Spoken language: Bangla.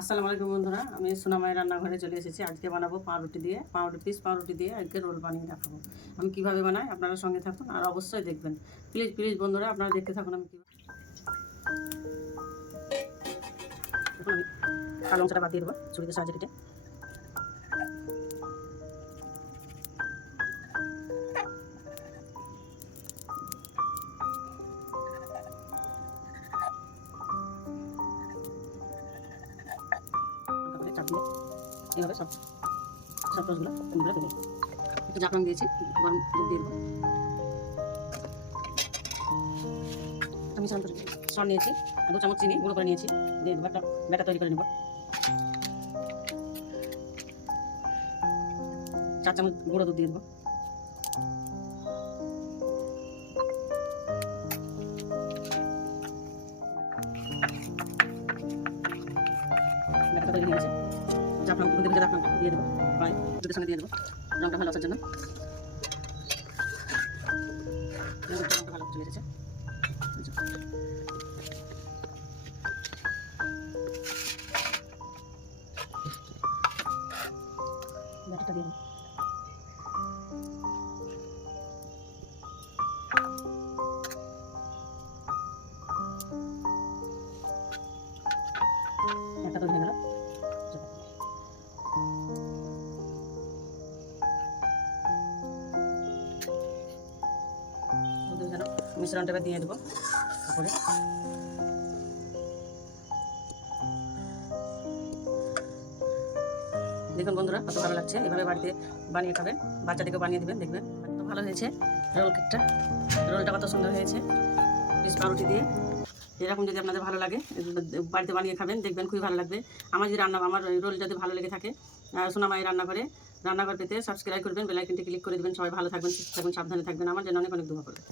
আসসালামু আলাইকুম বন্ধুরা, আমি সোনামায়ের রান্নাঘরে চলে এসেছি। আজকে বানাবো পাউরুটি দিয়ে পাউরুটি দিয়ে আজকে রোল বানিয়ে দেখাবো। আমি কিভাবে বানাই আপনারা সঙ্গে থাকুন আর অবশ্যই দেখবেন। প্লিজ প্লিজ বন্ধুরা আপনারা দেখতে থাকুন। আমি কালো অংশটা বাদ দিয়ে দেবো ছুরিতে সাহায্যে কেটে। চাপ দিয়ে এইভাবে সব রসগুলো দিয়ে একটু জাফরান দিয়েছি, গরম দুধ দিয়ে দেবো। মিশ্রণ করে সর নিয়েছি, 2 চামচ চিনি গুঁড়ো করে নিয়েছি, দিয়ে দেবো। একটা ব্যাটার তৈরি করে নেব। 4 চামচ গুঁড়ো দুধ দিয়ে দেবো। ব্যাটারটা তৈরি হয়ে গেছে। জাফরান দুধের ভেজা জাফরান দিয়ে দেবো, দুধের সঙ্গে দিয়ে দেবো রঙটা ভালো আসার জন্য। রঙটা ভালো চলে এসেছে। ব্যাটারটা দিয়ে দেবো। একটা তৈরি হয়ে গেল। মিশ্রণটা এবার দিয়ে দেবো তারপরে। দেখুন বন্ধুরা কত ভালো লাগছে, এভাবে বাড়িতে বানিয়ে খাবেন, বাচ্চাদেরকে বানিয়ে দেবেন, দেখবেন কত ভালো হয়েছে। রোলটা কত সুন্দর হয়েছে পিস পাউরুটি দিয়ে। এরকম যদি আপনাদের ভালো লাগে বাড়িতে বানিয়ে খাবেন, দেখবেন খুবই ভালো লাগবে। আমার রোল যদি ভালো লেগে থাকে সোনামায়ের রান্নাঘর পেতে সাবস্ক্রাইব করবেন, বেল আইকনটি ক্লিক করে দেবেন। সবাই ভালো থাকবেন, সুস্থ থাকবেন, সাবধানে থাকবেন। আমার জন্য অনেক অনেক দোয়া করবেন।